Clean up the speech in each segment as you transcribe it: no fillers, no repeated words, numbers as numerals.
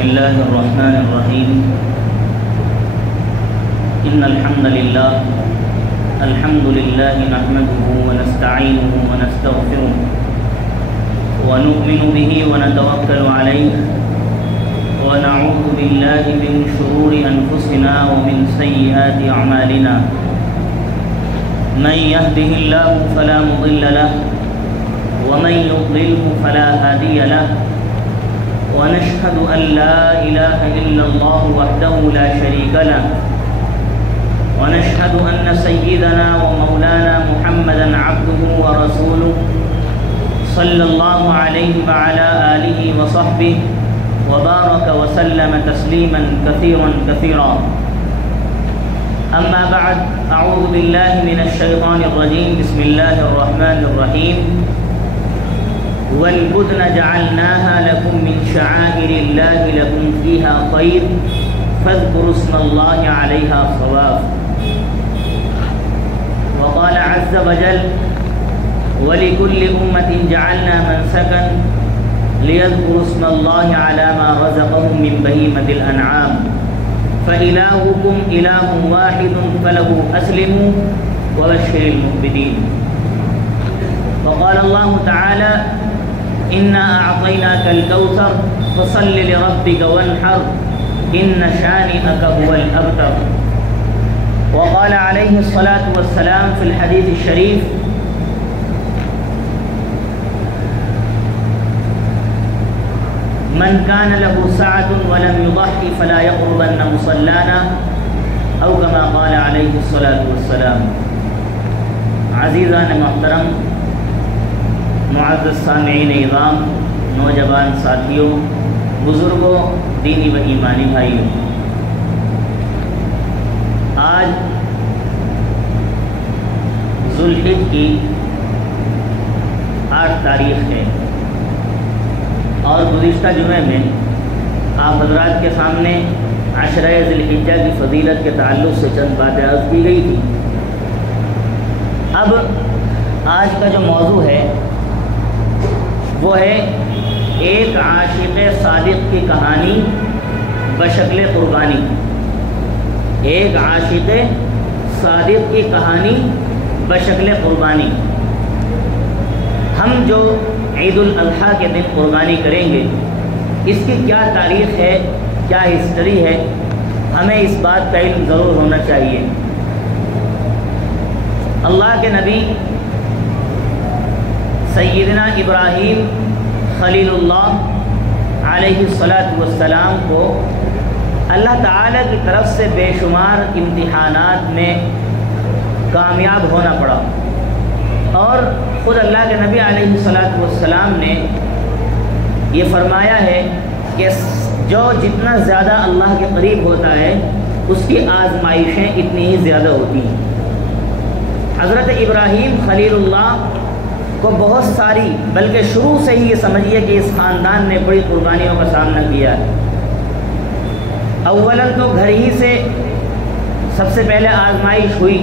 بسم الله الرحمن الرحيم. إن الحمد لله نحمده ونستعينه ونستغفره ونؤمن به ونتوكل عليه ونعوذ بالله من شرور أنفسنا ومن سيئات أعمالنا. من يهده الله فلا مضل له ومن يضلله فلا هادي له، ونشهد أن لا إله إلا الله وحده لا شريك له، ونشهد أن سيدنا ومولانا محمدا عبده ورسوله صلى الله عليه وعلى آله وصحبه وبارك وسلم تسليما كثيرا. أما بعد، أعوذ بالله من الشيطان الرجيم. بسم الله الرحمن الرحيم. والبدن جعلناها لكم من شعائر الله لكم فيها خير فاذكروا اسم الله عليها صواف. وقال عز وجل: ولكل أمة جعلنا منسكا ليذكروا اسم الله على ما رزقهم من بهيمة الأنعام فإلهكم إله واحد فله أسلموا وبشر المخبتين. وقال الله تعالى: إنا أعطيناك الكوثر فصل لربك وانحر إن شانئك هو الأبتر. وقال عليه الصلاة والسلام في الحديث الشريف: من كان له سعة ولم يضحي فلا يقربن مصلانا، أو كما قال عليه الصلاة والسلام. عزیزان محترم، معزز سامعین اعظام، نوجوان ساتھیوں، بزرگوں، دینی و ایمانی بھائیوں، آج ذوالحجہ کی 8 تاریخ ہے اور گزشتہ جمعے میں آپ حضرات کے سامنے عشرہ ذوالحجہ کی فضیلت کے تعلق سے چند باتیں عرض کی گئی تھی. اب آج کا جو موضوع ہے وہ ہے ایک عاشق صادق کی کہانی بشکل قربانی. ایک عاشق صادق کی کہانی بشکل قربانی. ہم جو عید الاضحیٰ کے دن قربانی کریں گے، اس کی کیا تاریخ ہے، کیا ہسٹری ہے، ہمیں اس بات کا علم ضرور ہونا چاہیے. اللہ کے نبی سیدنا ابراہیم خلیل اللہ علیہ السلام کو اللہ تعالیٰ کی طرف سے بے شمار امتحانات میں کامیاب ہونا پڑا، اور خود اللہ کے نبی علیہ السلام نے یہ فرمایا ہے کہ جو جتنا زیادہ اللہ کے قریب ہوتا ہے اس کی آزمائشیں اتنی ہی زیادہ ہوتی ہیں. حضرت ابراہیم خلیل اللہ کو بہت ساری، بلکہ شروع سے ہی یہ سمجھیے کہ اس خاندان نے بڑی قربانیوں کا سامنا کیا ہے. اولاً تو گھر ہی سے سب سے پہلے آزمائش ہوئی.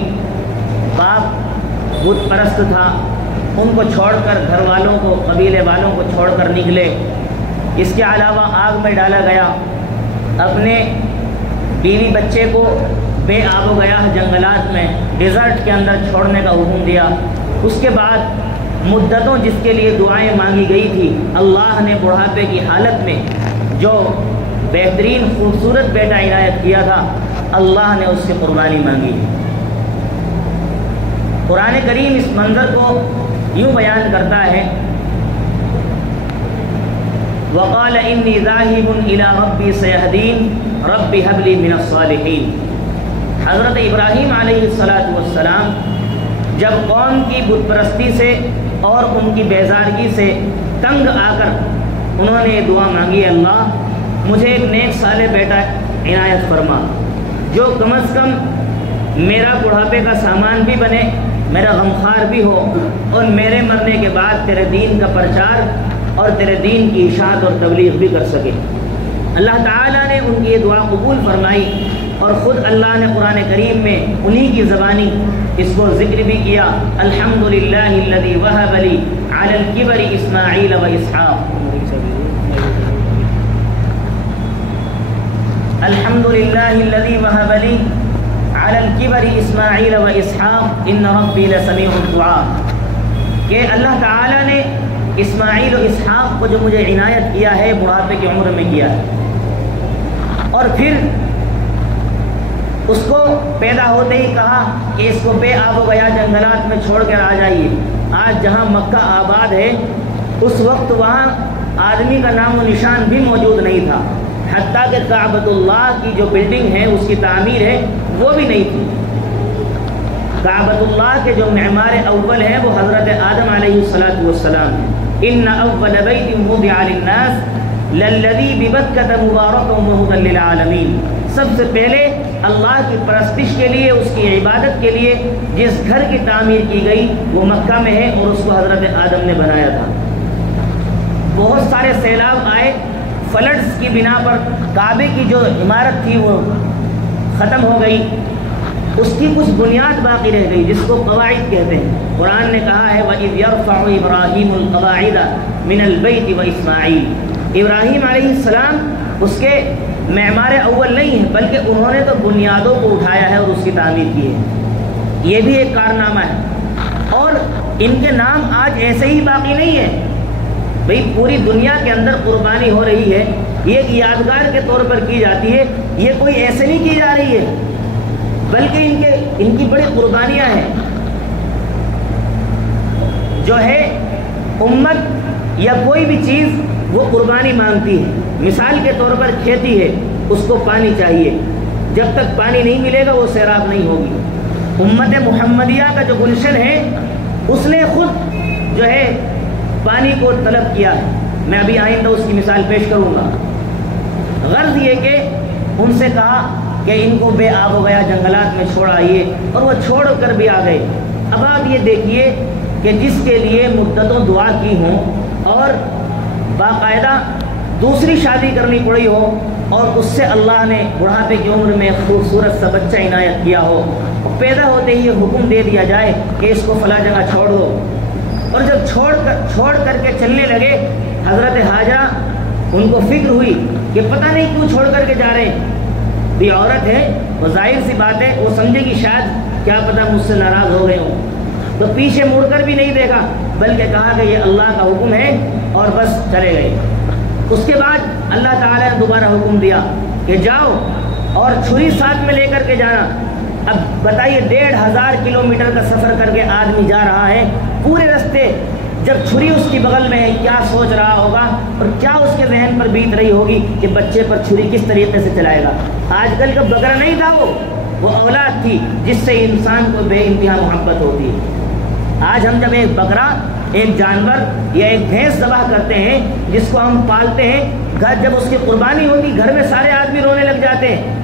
باپ بت پرست تھا، ان کو چھوڑ کر گھر والوں کو، قبیلے والوں کو چھوڑ کر نکلے. اس کے علاوہ آگ میں ڈالا گیا، اپنے بیوی بچے کو بے آب و گیا جنگلات میں، ڈیزرٹ کے اندر چھوڑنے کا حکم دیا. اس کے بعد مدتوں جس کے لیے دعائیں مانگی گئی تھی، اللہ نے بڑھاپے کی حالت میں جو بہترین خوبصورت بیٹا عنایت کیا تھا، اللہ نے اس سے قربانی مانگی. قرآن کریم اس منظر کو یوں بیان کرتا ہے: وَقَالَ إِنِّي ذَاهِبٌ إِلَىٰ رَبِّي سَيَهْدِينِ رَبِّ هَبْ لِي مِنَ الصَّالِحِينَ. حضرت ابراہیم علیہ السلام جب قوم کی بت پرستی سے اور ان کی بیزارگی سے تنگ آ کر انہوں نے دعا مانگی: اللہ مجھے ایک نیک صالح بیٹا عنایت فرما جو کم از کم میرا بڑھاپے کا سامان بھی بنے، میرا غمخوار بھی ہو، اور میرے مرنے کے بعد تیرے دین کا پرچار اور تیرے دین کی اشاعت اور تبلیغ بھی کر سکے. اللہ تعالیٰ نے ان کی یہ دعا قبول فرمائی، اور خود اللہ نے قرآن کریم میں انہی کی زبانی اس کو ذکر بھی کیا: الحمدللہ الذی وہب لی علی الکبر اسماعیل و اسحاق. الحمدللہ الذی وہب لی علی الکبر اسماعیل و اسحاق ان ربی لسمیع الدعاء، کہ اللہ تعالیٰ نے اسماعیل و اسحاق کو جو مجھے عنایت کیا ہے بڑھاپے کی عمر میں کیا ہے، اور پھر اس کو پیدا ہوتے ہی کہا کہ اس کو بے آب و گیا جنگلات میں چھوڑ کر آ جائیے۔ آج جہاں مکہ آباد ہے اس وقت وہاں آدمی کا نام و نشان بھی موجود نہیں تھا، حتیٰ کہ کعبۃ اللہ کی جو بلڈنگ ہے اس کی تعمیر ہے وہ بھی نہیں تھی۔ کعبۃ اللہ کے جو معمار اول ہیں وہ حضرت آدم علیہ السلام ہیں۔ ان اول بیت وضع للناس للذی ببکۃ مبارک وہدی للعالمین، سب سے پہلے اللہ کی پرستش کے لیے، اس کی عبادت کے لیے جس گھر کی تعمیر کی گئی وہ مکہ میں ہے، اور اس کو حضرت آدم نے بنایا تھا۔ بہت سارے سیلاب آئے، فلڈز کی بنا پر کعبے کی جو عمارت تھی وہ ختم ہو گئی، اس کی کچھ بنیاد باقی رہ گئی جس کو قواعد کہتے ہیں۔ قرآن نے کہا ہے وَإِذْ يَرْفَعُ إِبْرَاهِيمُ الْقَوَاعِدَ مِنَ الْبَيْتِ وَإِسْمَاعِيلُ، ابراہیم علیہ السلام اس کے معمار اول نہیں ہیں، بلکہ انہوں نے تو بنیادوں کو اٹھایا ہے اور اس کی تعمیر کی ہے، یہ بھی ایک کارنامہ ہے۔ اور ان کے نام آج ایسے ہی باقی نہیں ہے، بھئی پوری دنیا کے اندر قربانی ہو رہی ہے، یہ ایک یادگار کے طور پر کی جاتی ہے، یہ کوئی ایسے نہیں کی جا رہی ہے، بلکہ ان کی بڑی قربانیاں ہیں۔ جو ہے امت یا کوئی بھی چیز وہ قربانی مانگتی ہے، مثال کے طور پر کھیتی ہے، اس کو پانی چاہیے، جب تک پانی نہیں ملے گا وہ سیراب نہیں ہوگی۔ امت محمدیہ کا جو گلشن ہے اس نے خود جو ہے پانی کو طلب کیا ہے، میں ابھی آئندہ اس کی مثال پیش کروں گا۔ غرض یہ کہ ان سے کہا کہ ان کو بے آب و گیا جنگلات میں چھوڑ آئیے، اور وہ چھوڑ کر بھی آ گئے۔ اب آپ یہ دیکھیے کہ جس کے لیے مدتوں دعا کی ہوں اور باقاعدہ دوسری شادی کرنی پڑی ہو، اور اس سے اللہ نے بڑھاپے کی عمر میں خوبصورت سا بچہ عنایت کیا ہو، پیدا ہوتے ہی یہ حکم دے دیا جائے کہ اس کو فلاں جگہ چھوڑ دو، اور جب چھوڑ کر کے چلنے لگے حضرت حاجرہ ان کو فکر ہوئی کہ پتہ نہیں کیوں چھوڑ کر کے جا رہے ہیں، بھی عورت ہے وہ ظاہر سی بات ہے وہ سمجھے کہ شاید کیا پتہ مجھ سے ناراض ہو گئے ہوں، تو پیچھے مڑ کر بھی نہیں دیکھا بلکہ کہا کہ یہ اللہ کا حکم ہے، اور بس چلے گئے۔ اس کے بعد اللہ تعالیٰ نے دوبارہ حکم دیا کہ جاؤ اور چھری ساتھ میں لے کر کے جانا۔ اب بتائیے 1500 کلومیٹر کا سفر کر کے آدمی جا رہا ہے، پورے رستے جب چھری اس کی بغل میں ہے کیا سوچ رہا ہوگا اور کیا اس کے ذہن پر بیت رہی ہوگی کہ بچے پر چھری کس طریقے سے چلائے گا۔ آج کل کا بکرا نہیں تھا، وہ اولاد تھی جس سے انسان کو بے انتہا محبت ہوتی ہے۔ آج ہم جب ایک بکرا، ایک جانور یا ایک بھینس ذبح کرتے ہیں جس کو ہم پالتے ہیں، گھر جب اس کی قربانی ہوتی گھر میں سارے آدمی رونے لگ جاتے ہیں۔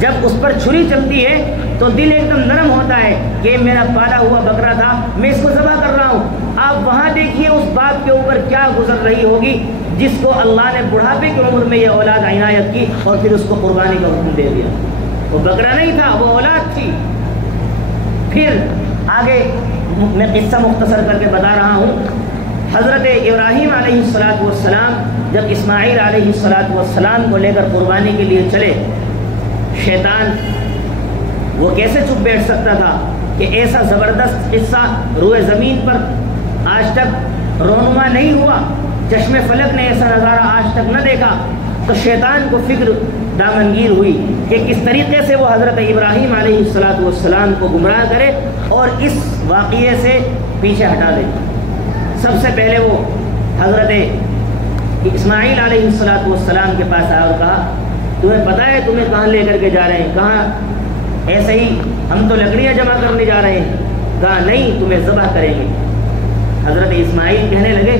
جب اس پر چھری چلتی ہے تو دل ایک دم نرم ہوتا ہے کہ میرا پالا ہوا بکرا تھا، میں اس کو ذبح کر رہا ہوں۔ آپ وہاں دیکھیے اس باپ کے اوپر کیا گزر رہی ہوگی جس کو اللہ نے بڑھاپے کی عمر میں یہ اولاد عنایت کی اور پھر اس کو قربانی کا حکم دے دیا۔ وہ بکرا نہیں تھا، وہ اولاد تھی۔ پھر آگے میں قصہ مختصر کر کے بتا رہا ہوں۔ حضرت ابراہیم علیہ السلام جب اسماعیل علیہ السلام کو لے کر قربانی کے لیے چلے، شیطان وہ کیسے چپ بیٹھ سکتا تھا کہ ایسا زبردست قصہ روئے زمین پر آج تک رونما نہیں ہوا، چشم فلک نے ایسا نظارہ آج تک نہ دیکھا۔ تو شیطان کو فکر دامنگیر ہوئی کہ کس طریقے سے وہ حضرت ابراہیم علیہ السلام کو گمراہ کرے اور اس واقعے سے پیچھے ہٹا دے۔ سب سے پہلے وہ حضرت اسماعیل علیہ السلام کے پاس آیا اور کہا تمہیں پتہ ہے تمہیں کہاں لے کر کے جا رہے ہیں؟ کہاں ایسے ہی ہم تو لکڑیاں جمع کرنے جا رہے ہیں۔ کہا نہیں، تمہیں ذبح کریں گے۔ حضرت اسماعیل کہنے لگے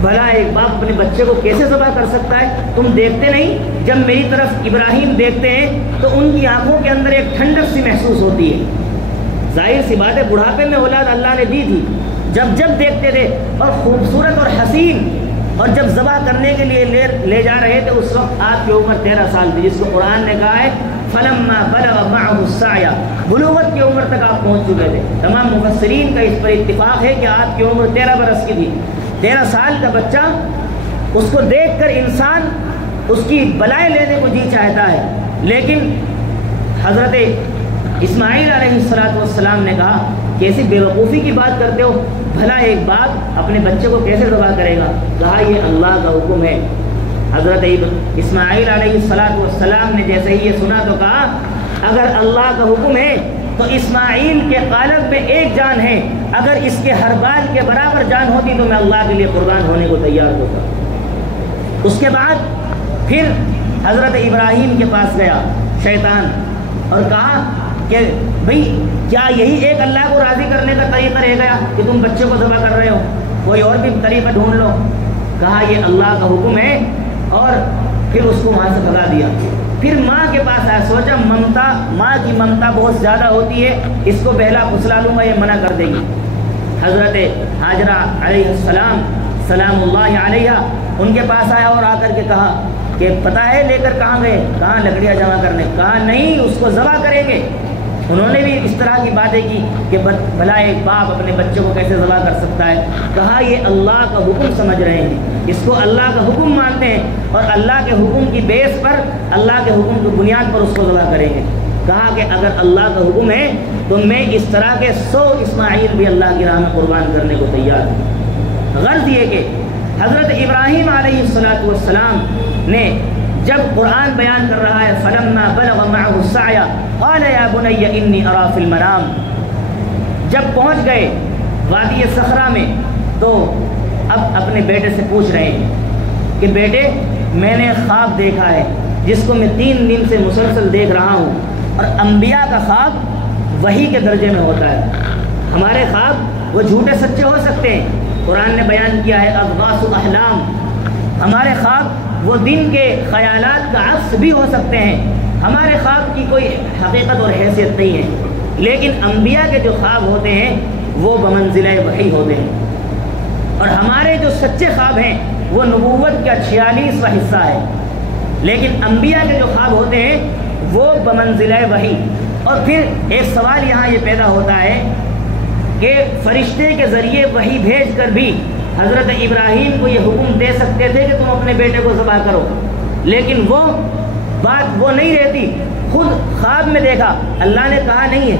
بھلا ایک باپ اپنے بچے کو کیسے ذبح کر سکتا ہے؟ تم دیکھتے نہیں جب میری طرف ابراہیم دیکھتے ہیں تو ان کی آنکھوں کے اندر ایک ٹھنڈک سی محسوس ہوتی ہے۔ ظاہر سی بات ہے بڑھاپے میں اولاد اللہ نے دی تھی، جب دیکھتے تھے اور خوبصورت اور حسین، اور جب ذبح کرنے کے لیے لے جا رہے تھے اس وقت آپ کی عمر 13 سال تھی، جس کو قرآن نے کہا ہے فلما بلغ معه السعي، بلوغت کی عمر تک آپ پہنچ چکے تھے۔ تمام مفسرین کا اس پر اتفاق ہے کہ آپ کی عمر 13 برس کی تھی۔ 13 سال کا بچہ، اس کو دیکھ کر انسان اس کی بلائیں لینے کو جی چاہتا ہے، لیکن حضرت اسماعیل علیہ السلام نے کہا کہ ایسی بیوقوفی کی بات کرتے ہو، بھلا ایک باپ اپنے بچے کو کیسے ذبح کرے گا؟ کہا یہ اللہ کا حکم ہے۔ حضرت اسماعیل علیہ السلام نے جیسے ہی یہ سنا تو کہا اگر اللہ کا حکم ہے تو اسماعیل کے قالب میں ایک جان ہے، اگر اس کے ہر بال کے برابر جان ہوتی تو میں اللہ کے لیے قربان ہونے کو تیار ہوتا۔ اس کے بعد پھر حضرت ابراہیم کے پاس گیا شیطان اور کہا کہ بھئی کیا یہی ایک اللہ کو راضی کرنے کا طریقہ رہ گیا کہ تم بچے کو ذبح کر رہے ہو؟ کوئی اور بھی طریقہ ڈھونڈ لو۔ کہا یہ اللہ کا حکم ہے، اور پھر اس کو وہاں سے بھگا دیا۔ پھر ماں کے پاس آیا، سوچا ماں کی ممتا بہت زیادہ ہوتی ہے، اس کو بہلا پھسلا لوں گا، یہ منع کر دے گی۔ حضرت ہاجرہ علیہ السلام سلام اللہ علیہ ان کے پاس آیا اور آ کر کے کہا کہ پتہ ہے لے کر کہاں گئے؟ کہاں لکڑیاں جمع کرنے؟ کہا نہیں، اس کو ذبح کریں گے۔ انہوں نے بھی اس طرح کی باتیں کی کہ بھلا ایک باپ اپنے بچے کو کیسے ذبح کر سکتا ہے؟ کہا یہ اللہ کا حکم سمجھ رہے ہیں، اس کو اللہ کا حکم مانتے ہیں، اور اللہ کے حکم کی بیس پر، اللہ کے حکم کی بنیاد پر اس کو ذبح کریں گے۔ کہا کہ اگر اللہ کا حکم ہے تو میں اس طرح کے 100 اسماعیل بھی اللہ کی راہ میں قربان کرنے کو تیار ہوں۔ غرض یہ کہ حضرت ابراہیم علیہ السلام نے جب قرآن بیان کر رہا ہے فلما بلغ معه السعي قال يا بني اني ارى في المنام، جب پہنچ گئے وادی صخرہ میں تو اب اپنے بیٹے سے پوچھ رہے ہیں کہ بیٹے میں نے خواب دیکھا ہے جس کو میں 3 دن سے مسلسل دیکھ رہا ہوں، اور انبیاء کا خواب وحی کے درجے میں ہوتا ہے، ہمارے خواب وہ جھوٹے سچے ہو سکتے ہیں، قرآن نے بیان کیا ہے اضغاث احلام، ہمارے خواب وہ دن کے خیالات کا عکس بھی ہو سکتے ہیں، ہمارے خواب کی کوئی حقیقت اور حیثیت نہیں ہے، لیکن انبیاء کے جو خواب ہوتے ہیں وہ بمنزلہ وحی ہوتے ہیں، اور ہمارے جو سچے خواب ہیں وہ نبوت کا 46واں حصہ ہے، لیکن انبیاء کے جو خواب ہوتے ہیں وہ بمنزلہ وحی۔ اور پھر ایک سوال یہاں یہ پیدا ہوتا ہے کہ فرشتے کے ذریعے وحی بھیج کر بھی حضرت ابراہیم کو یہ حکم دے سکتے تھے کہ تم اپنے بیٹے کو ذبح کرو، لیکن وہ بات وہ نہیں رہتی، خود خواب میں دیکھا، اللہ نے کہا نہیں ہے،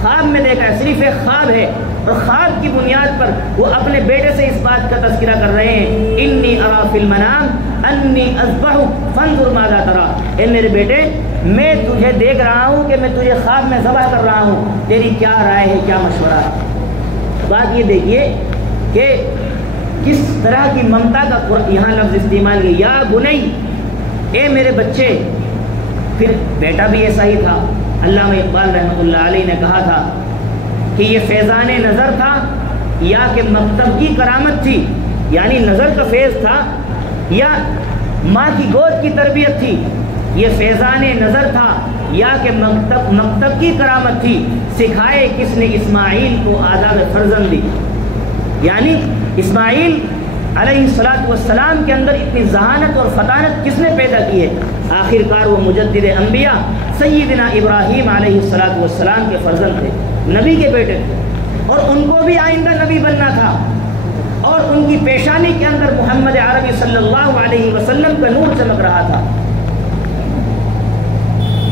خواب میں دیکھا ہے، صرف ایک خواب ہے، اور خواب کی بنیاد پر وہ اپنے بیٹے سے اس بات کا تذکرہ کر رہے ہیں انی ارا فی المنام انی اذبحک فانظر ماذا تری، اے میرے بیٹے میں تجھے دیکھ رہا ہوں کہ میں تجھے خواب میں ذبح کر رہا ہوں، تیری کیا رائے ہے، کیا مشورہ ہے؟ بات یہ دیکھیے کہ کس طرح کی ممتا کا یہاں لفظ استعمال کیا، یا بنی، اے میرے بچے۔ پھر بیٹا بھی ایسا ہی تھا، علامہ اقبال رحمۃ اللہ علیہ نے کہا تھا کہ یہ فیضان نظر تھا یا کہ مکتب کی کرامت تھی، یعنی نظر کا فیض تھا یا ماں کی گود کی تربیت تھی، یہ فیضان نظر تھا یا کہ مکتب کی کرامت تھی، سکھائے کس نے اسماعیل کو آداب فرزندی، یعنی اسماعیل علیہ السلام کے اندر اتنی ذہانت اور فطانت کس نے پیدا کی ہے؟ آخر کار وہ مجدد انبیاء سیدنا ابراہیم علیہ السلام کے فرزند تھے، نبی کے بیٹے تھے، اور ان کو بھی آئندہ نبی بننا تھا، اور ان کی پیشانی کے اندر محمد عربی صلی اللہ علیہ وسلم کا نور چمک رہا تھا،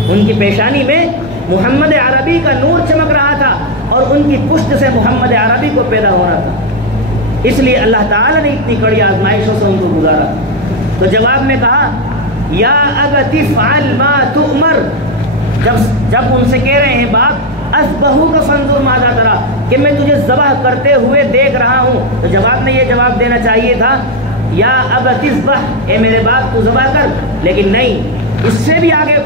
ان کی پیشانی میں محمد عربی کا نور چمک رہا تھا، اور ان کی پشت سے محمد عربی کو پیدا ہو رہا تھا، اس لیے اللہ تعالیٰ نے اتنی کڑی آزمائشوں سے ان کو گزارا۔ تو جواب میں کہا یا ابت افعل ما تؤمر، جب ان سے کہہ رہے ہیں باپ اذبحوک فانظر ماذا تری، کہ میں تجھے ذبح کرتے ہوئے دیکھ رہا ہوں، تو جواب میں یہ جواب دینا چاہیے تھا یا ابت اذبح، اے میرے باپ تو ذبح کر، لیکن نہیں، اس سے بھی آگے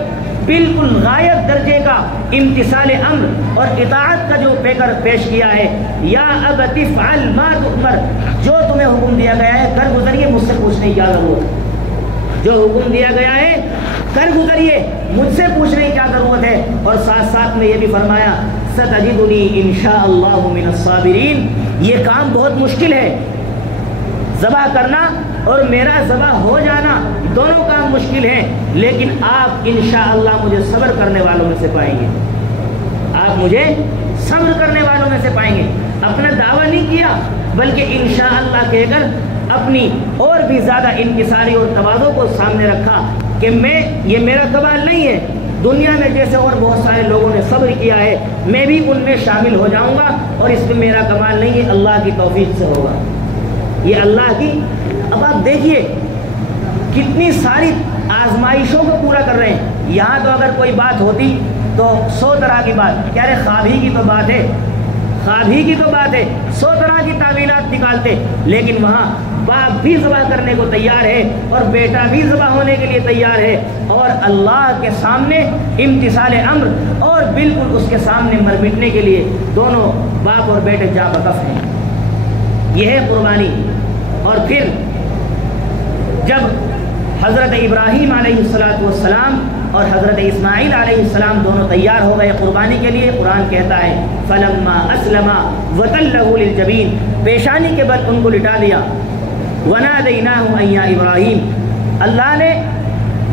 بالکل غائب درجے کا امتثال امر اور اطاعت کا جو پیش کیا ہے، یا ابت افعل ما تؤمر، جو تمہیں حکم دیا گیا ہے کر گزریے، مجھ سے پوچھنے کی کیا ضرورت ہے، جو حکم دیا گیا ہے کر گزریے، مجھ سے پوچھنے کی کیا ضرورت ہے۔ اور ساتھ ساتھ میں یہ بھی فرمایا ستجدنی انشاءاللہ من الصابرین، یہ کام بہت مشکل ہے، ذبح کرنا اور میرا ذبح ہو جانا دونوں کام مشکل ہیں، لیکن آپ انشاءاللہ مجھے صبر کرنے والوں میں سے پائیں گے، آپ مجھے صبر کرنے والوں میں سے پائیں گے۔ اپنا دعویٰ نہیں کیا بلکہ انشاءاللہ کہہ کر اپنی اور بھی زیادہ انکساری اور تواضع کو سامنے رکھا کہ یہ میرا کمال نہیں ہے، دنیا میں جیسے اور بہت سارے لوگوں نے صبر کیا ہے میں بھی ان میں شامل ہو جاؤں گا، اور اس میں میرا کمال نہیں ہے، اللہ کی توفیق سے ہوگا، یہ اللہ کی۔ اب آپ دیکھیے کتنی ساری آزمائشوں کو پورا کر رہے ہیں۔ یہاں تو اگر کوئی بات ہوتی تو 100 طرح کی بات، کیا رے خواب ہی کی تو بات ہے، خواب ہی کی تو بات ہے، 100 طرح کی تعویلات نکالتے، لیکن وہاں باپ بھی ذبح کرنے کو تیار ہے اور بیٹا بھی ذبح ہونے کے لیے تیار ہے، اور اللہ کے سامنے امتثال امر اور بالکل اس کے سامنے مر مٹنے کے لیے دونوں باپ اور بیٹے جا بکف ہیں۔ یہ ہے قربانی۔ اور پھر جب حضرت ابراہیم علیہ السلام اور حضرت اسماعیل علیہ السلام دونوں تیار ہو گئے قربانی کے لیے، قرآن کہتا ہے فلما اسلما وتلہ للجبین، پیشانی کے بل ان کو لٹا دیا، ونادیناہ ان یا ابراہیم، اللہ نے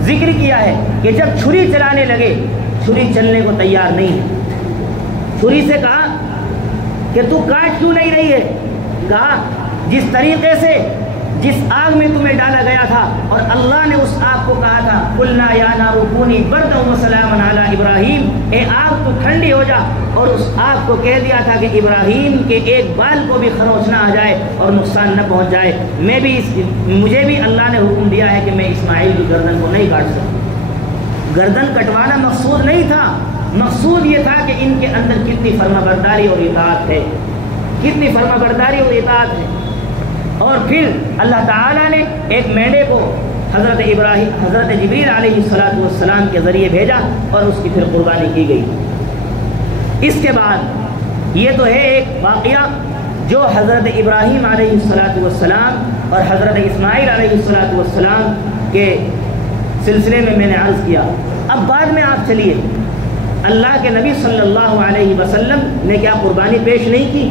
ذکر کیا ہے کہ جب چھری چلانے لگے، چھری چلنے کو تیار نہیں ہے، چھری سے کہا کہ تو کاٹ کیوں نہیں رہی ہے؟ کہا جس طریقے سے جس آگ میں تمہیں ڈالا گیا تھا اور اللہ نے اس آگ کو کہا تھا قلنا یا نار کونی بردا وسلاما علی ابراہیم، اے آگ تو ٹھنڈی ہو جا، اور اس آگ کو کہہ دیا تھا کہ ابراہیم کے ایک بال کو بھی خروچ نہ آ جائے اور نقصان نہ پہنچ جائے، مجھے بھی اللہ نے حکم دیا ہے کہ میں اسماعیل کی گردن کو نہیں کاٹ سکتا۔ گردن کٹوانا مقصود نہیں تھا، مقصود یہ تھا کہ ان کے اندر کتنی فرما برداری اور اطاعت ہے، کتنی فرما برداری اور اطاعت ہے۔ اور پھر اللہ تعالیٰ نے ایک مینڈے کو حضرت جبریل علیہ السلام کے ذریعے بھیجا اور اس کی پھر قربانی کی گئی۔ اس کے بعد یہ تو ہے ایک واقعہ جو حضرت ابراہیم علیہ السلام اور حضرت اسماعیل علیہ السلام کے سلسلے میں نے عرض کیا۔ اب بعد میں آپ چلیے، اللہ کے نبی صلی اللہ علیہ وسلم نے کیا قربانی پیش نہیں کی؟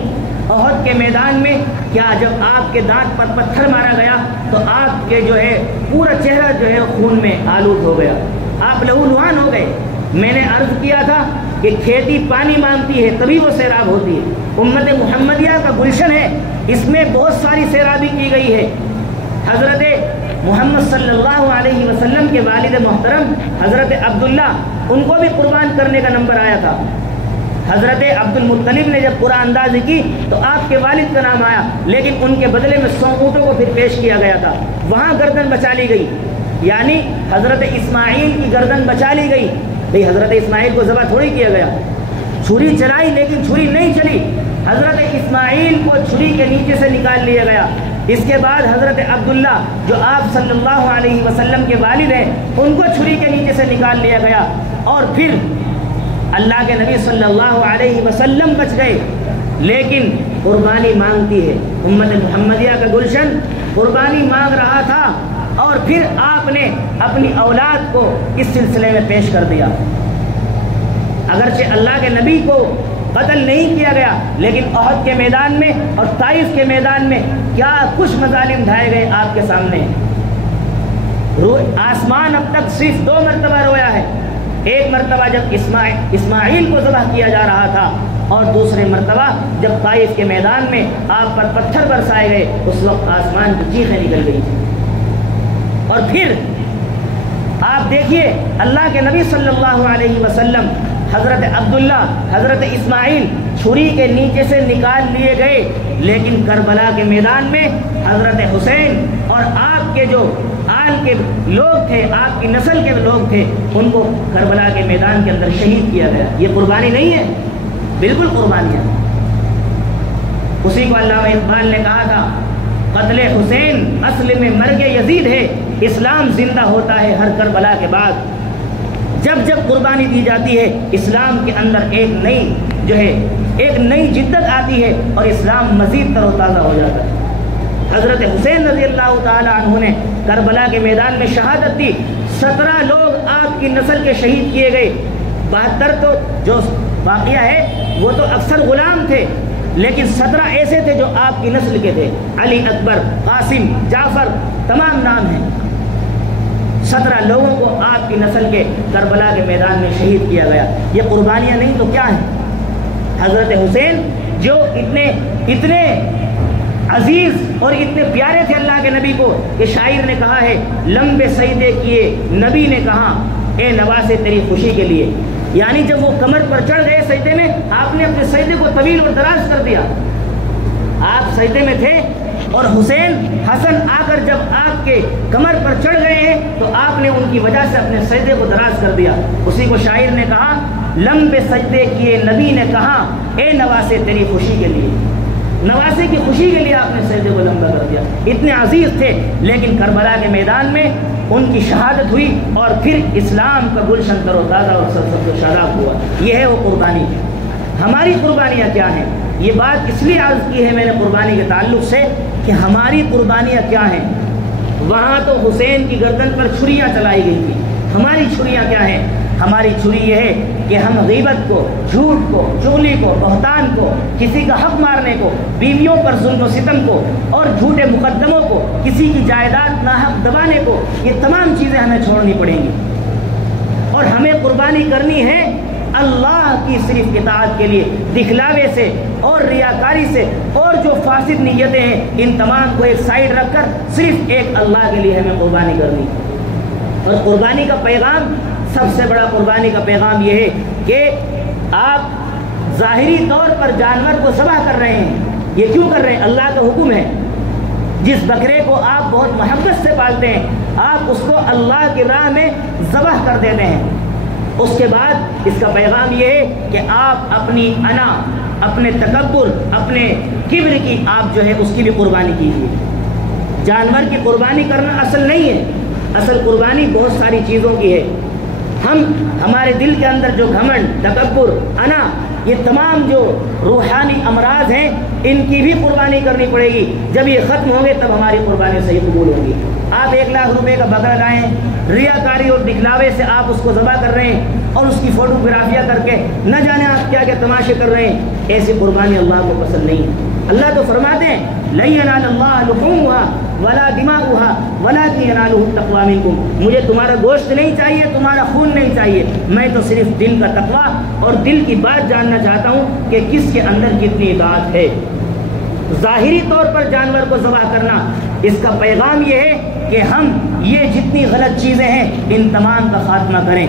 احد کے میدان میں کیا جب آپ کے دانت پر پتھر مارا گیا تو آپ کے جو ہے پورا چہرہ جو ہے خون میں آلود ہو گیا، آپ لہولہان ہو گئے۔ میں نے عرض کیا تھا کہ کھیتی پانی مانگتی ہے تبھی وہ سیراب ہوتی ہے، امت محمدیہ کا گلشن ہے، اس میں بہت ساری سیرابی کی گئی ہے۔ حضرت محمد صلی اللہ علیہ وسلم کے والد محترم حضرت عبداللہ، ان کو بھی قربان کرنے کا نمبر آیا تھا۔ حضرت عبد المطلب نے جب قرآن اندازی کی تو آپ کے والد کا نام آیا، لیکن ان کے بدلے میں 100 اونٹوں کو پھر پیش کیا گیا تھا، وہاں گردن بچا لی گئی، یعنی حضرت اسماعیل کی گردن بچا لی گئی۔ بھئی حضرت اسماعیل کو ذبح تھوڑی کیا گیا، چھری چلائی لیکن چھری نہیں چلی، حضرت اسماعیل کو چھری کے نیچے سے نکال لیا گیا۔ اس کے بعد حضرت عبداللہ جو آپ صلی اللہ علیہ وسلم کے والد ہیں، ان کو چھری کے نیچے سے نکال لیا گیا، اور پھر اللہ کے نبی صلی اللہ علیہ وسلم بچ گئے۔ لیکن قربانی مانگتی ہے، امت محمدیہ کا گلشن قربانی مانگ رہا تھا، اور پھر آپ نے اپنی اولاد کو اس سلسلے میں پیش کر دیا۔ اگرچہ اللہ کے نبی کو قتل نہیں کیا گیا، لیکن احد کے میدان میں اور طائف کے میدان میں کیا کچھ مظالم ڈھائے گئے آپ کے سامنے۔ آسمان اب تک صرف 2 مرتبہ رویا ہے، ایک مرتبہ جب اسماعیل کو ذبح کیا جا رہا تھا، اور دوسرے مرتبہ جب طائف کے میدان میں آپ پر پتھر برسائے گئے، اس وقت آسمان کی چیخیں نکل گئی تھی۔ اور پھر آپ دیکھیے اللہ کے نبی صلی اللہ علیہ وسلم، حضرت عبداللہ، حضرت اسماعیل چھری کے نیچے سے نکال لیے گئے، لیکن کربلا کے میدان میں حضرت حسین اور آپ کے جو آل کے لوگ تھے، آپ کی نسل کے لوگ تھے، ان کو کربلا کے میدان کے اندر شہید کیا گیا۔ یہ قربانی نہیں ہے؟ بالکل قربانی ہے۔ اسی کو علامہ اقبال نے کہا تھا قتل حسین اصل میں مرگ یزید ہے، اسلام زندہ ہوتا ہے ہر کربلا کے بعد۔ جب جب قربانی دی جاتی ہے اسلام کے اندر ایک نئی جدت آتی ہے اور اسلام مزید تر و تازہ ہو جاتا ہے۔ حضرت حسین رضی اللہ تعالی عنہ نے کربلا کے میدان میں شہادت دی، 17 لوگ آپ کی نسل کے شہید کیے گئے، 72 تو جو واقعہ ہے وہ تو اکثر غلام تھے، لیکن 17 ایسے تھے جو آپ کی نسل کے تھے، علی اکبر، قاسم، جعفر، تمام نام ہیں۔ 17 لوگوں کو آپ کی نسل کے کربلا کے میدان میں شہید کیا گیا۔ یہ قربانیاں نہیں تو کیا ہیں؟ حضرت حسین جو اتنے عزیز اور اتنے پیارے تھے اللہ کے نبی کو کہ شاعر نے کہا ہے لمبے سجدے کیے نبی نے کہا اے نواسے تیری خوشی کے لیے. یعنی جب وہ کمر پر چڑھ گئے سجدے میں, آپ نے اپنے سجدے کو طویل اور دراز کر دیا. آپ سجدے میں تھے اور حسن آ کر جب آپ کے کمر پر چڑھ گئے ہیں تو آپ نے ان کی وجہ سے اپنے سجدے کو دراز کر دیا. اسی کو شاعر نے کہا لمبے سجدے کیے نبی نے کہا اے نواسے تیری خوشی کے لیے. نواسے کی خوشی کے لیے آپ نے سجدے کو لمبا کر دیا. اتنے عزیز تھے, لیکن کربلا کے میدان میں ان کی شہادت ہوئی اور پھر اسلام کا گلشن تر و تازہ اور سرسبز و شاداب ہوا. یہ ہے وہ قربانی. ہماری قربانیاں کیا ہیں؟ یہ بات اس لیے عرض کی ہے میں نے قربانی کے تعلق سے کہ ہماری قربانیاں کیا ہیں. وہاں تو حسین کی گردن پر چھریاں چلائی گئی تھی. ہماری چھریاں کیا ہیں؟ ہماری چھری یہ ہے کہ ہم غیبت کو, جھوٹ کو, چغلی کو, بہتان کو, کسی کا حق مارنے کو, بیویوں پر ظلم و ستم کو اور جھوٹے مقدموں کو, کسی کی جائیداد ناحق دبانے کو, یہ تمام چیزیں ہمیں چھوڑنی پڑیں گی. اور ہمیں قربانی کرنی ہے اللہ کی صرف اطاعت کے لیے. دکھلاوے سے اور ریاکاری سے اور جو فاسد نیتیں ہیں ان تمام کو ایک سائیڈ رکھ کر صرف ایک اللہ کے لیے ہمیں قربانی کرنی. اور قربانی کا پیغام, سب سے بڑا قربانی کا پیغام یہ ہے کہ آپ ظاہری طور پر جانور کو ذبح کر رہے ہیں. یہ کیوں کر رہے ہیں؟ اللہ کا حکم ہے. جس بکرے کو آپ بہت محبت سے پالتے ہیں آپ اس کو اللہ کی راہ میں ذبح کر دیتے ہیں. اس کے بعد اس کا پیغام یہ ہے کہ آپ اپنی انا, اپنے تکبر, اپنے کبر کی آپ جو ہے اس کی بھی قربانی کیجیے. جانور کی قربانی کرنا اصل نہیں ہے. اصل قربانی بہت ساری چیزوں کی ہے. ہمارے دل کے اندر جو گھمنڈ, تکبر, انا, یہ تمام جو روحانی امراض ہیں ان کی بھی قربانی کرنی پڑے گی. جب یہ ختم ہوں گے تب ہماری قربانی صحیح قبول ہوگی. آپ 1 لاکھ روپے کا بکرا لائیں, ریاکاری اور دکھلاوے سے آپ اس کو ذبح کر رہے ہیں اور اس کی فوٹوگرافیاں کر کے نہ جانے آپ کیا کیا تماشے کر رہے ہیں. ایسی قربانی اللہ کو پسند نہیں ہے. اللہ تو فرماتے ہیں لن ینال اللہ لحومها ولا دماؤها ولکن ینالہ التقوی منکم. مجھے تمہارا گوشت نہیں چاہیے, تمہارا خون نہیں چاہیے, میں تو صرف دل کا تقوی اور دل کی بات جاننا چاہتا ہوں کہ کس کے اندر کتنی اطاعت ہے. ظاہری طور پر جانور کو ذبح کرنا, اس کا پیغام یہ ہے کہ ہم یہ جتنی غلط چیزیں ہیں ان تمام کا خاتمہ کریں.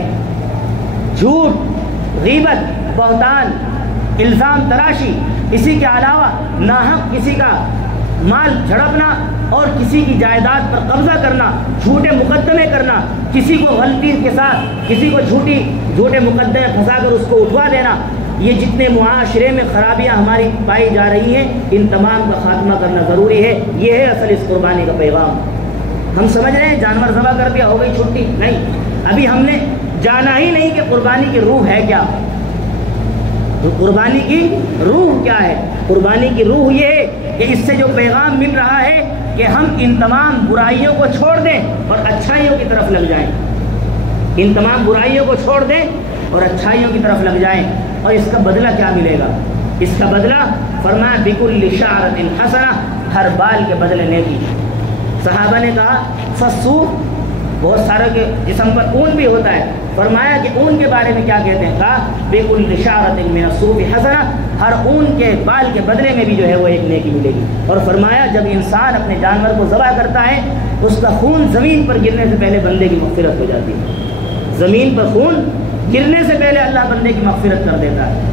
جھوٹ, غیبت, بہتان, الزام تراشی, اسی کے علاوہ ناحق کسی کا مال جھڑپنا اور کسی کی جائیداد پر قبضہ کرنا, جھوٹے مقدمے کرنا, کسی کو غلطی کے ساتھ کسی کو جھوٹے مقدمے پھنسا کر اس کو اٹھوا دینا, یہ جتنے معاشرے میں خرابیاں ہماری پائی جا رہی ہیں ان تمام کا خاتمہ کرنا ضروری ہے. یہ ہے اصل اس قربانی کا پیغام. ہم سمجھ رہے ہیں جانور ذبح کر دیا ہو گئی چھٹی, نہیں. ابھی ہم نے جانا ہی نہیں کہ قربانی کی روح ہے کیا. قربانی کی روح کیا ہے؟ قربانی کی روح یہ ہے کہ اس سے جو پیغام مل رہا ہے کہ ہم ان تمام برائیوں کو چھوڑ دیں اور اچھائیوں کی طرف لگ جائیں. ان تمام برائیوں کو چھوڑ دیں اور اچھائیوں کی طرف لگ جائیں. اور اس کا بدلہ کیا ملے گا؟ اس کا بدلہ فرمایا بکل شعرۃ حسنہ, ہر بال کے بدلے نیکی. صحابہ نے کہا فسو, بہت سارے کے جسم پر اون بھی ہوتا ہے, فرمایا کہ اون کے بارے میں کیا کہتے ہیں؟ کہا بکل شعرۃ من الصوف حسنہ, ہر اون کے بال کے بدلے میں بھی جو ہے وہ ایک نیکی ملے گی. اور فرمایا جب انسان اپنے جانور کو ذبح کرتا ہے اس کا خون زمین پر گرنے سے پہلے بندے کی مغفرت ہو جاتی ہے. زمین پر خون گرنے سے پہلے اللہ بندے کی مغفرت کر دیتا ہے.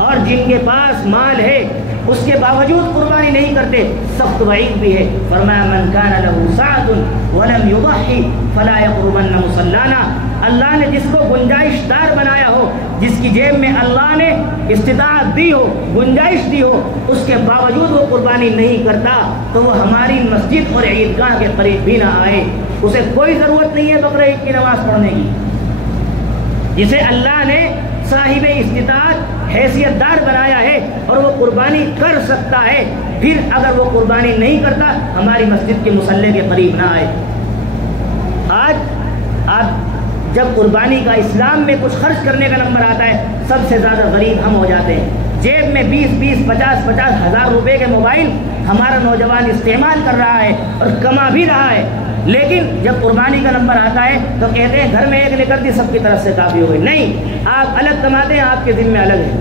اور جن کے پاس مال ہے اس کے باوجود قربانی نہیں کرتے, سخت وعید بھی ہے. فرمایا من کان له سعة ولم يضحي فلا يقربن مصلانا. اللہ نے جس کو گنجائش دار بنایا ہو, جس کی جیب میں اللہ نے استطاعت دی ہو, گنجائش دی ہو, اس کے باوجود وہ قربانی نہیں کرتا تو وہ ہماری مسجد اور عیدگاہ کے قریب بھی نہ آئے. اسے کوئی ضرورت نہیں ہے بقرہ عید کی نماز پڑھنے کی. جسے اللہ نے صاحب استطاعت حیثیت دار بنایا ہے اور وہ قربانی کر سکتا ہے, پھر اگر وہ قربانی نہیں کرتا ہماری مسجد کے مصلی کے قریب نہ آئے. آج آپ جب قربانی کا اسلام میں کچھ خرچ کرنے کا نمبر آتا ہے سب سے زیادہ غریب ہم ہو جاتے ہیں. جیب میں 20-20, 50-50 ہزار روپے کے موبائل ہمارا نوجوان استعمال کر رہا ہے اور کما بھی رہا ہے, لیکن جب قربانی کا نمبر آتا ہے تو کہتے ہیں گھر میں ایک لے کر دی سب کی طرف سے کافی ہو گئی. نہیں, آپ الگ کماتے ہیں, آپ کے ذمے الگ ہیں.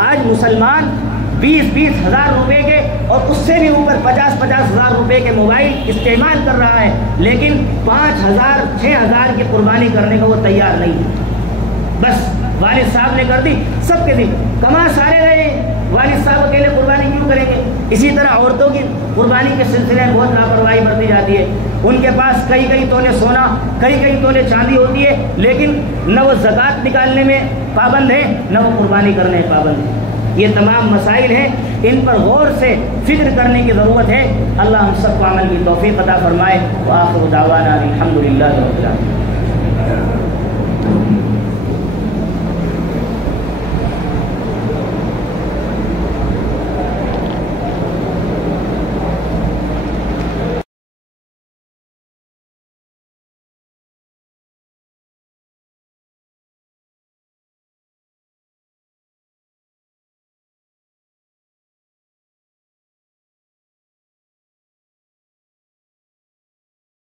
آج مسلمان 20-20 ہزار روپے کے اور اس سے بھی اوپر 50-50 ہزار روپے کے موبائل استعمال کر رہا ہے، لیکن 5,000 6,000 کی قربانی کرنے کو وہ تیار نہیں ہے۔ بس والد صاحب نے کر دی، سب کے دن کما سارے رہے، والد صاحب اکیلے قربانی کیوں کریں گے؟ اسی طرح عورتوں کی قربانی کے سلسلے میں بہت لاپرواہی برتی جاتی ہے، ان کے پاس کئی تولے سونا، کئی تولے چاندی ہوتی ہے، لیکن نہ وہ زکوٰۃ نکالنے میں پابند ہے، نہ وہ قربانی کرنے میں پابند ہے۔ یہ تمام مسائل ہیں، ان پر غور سے فکر کرنے کی ضرورت ہے۔ اللہ ہم سب کو عمل کی توفیق عطا فرمائے۔ وآخر دعوانا الحمدللہ رب العالمین۔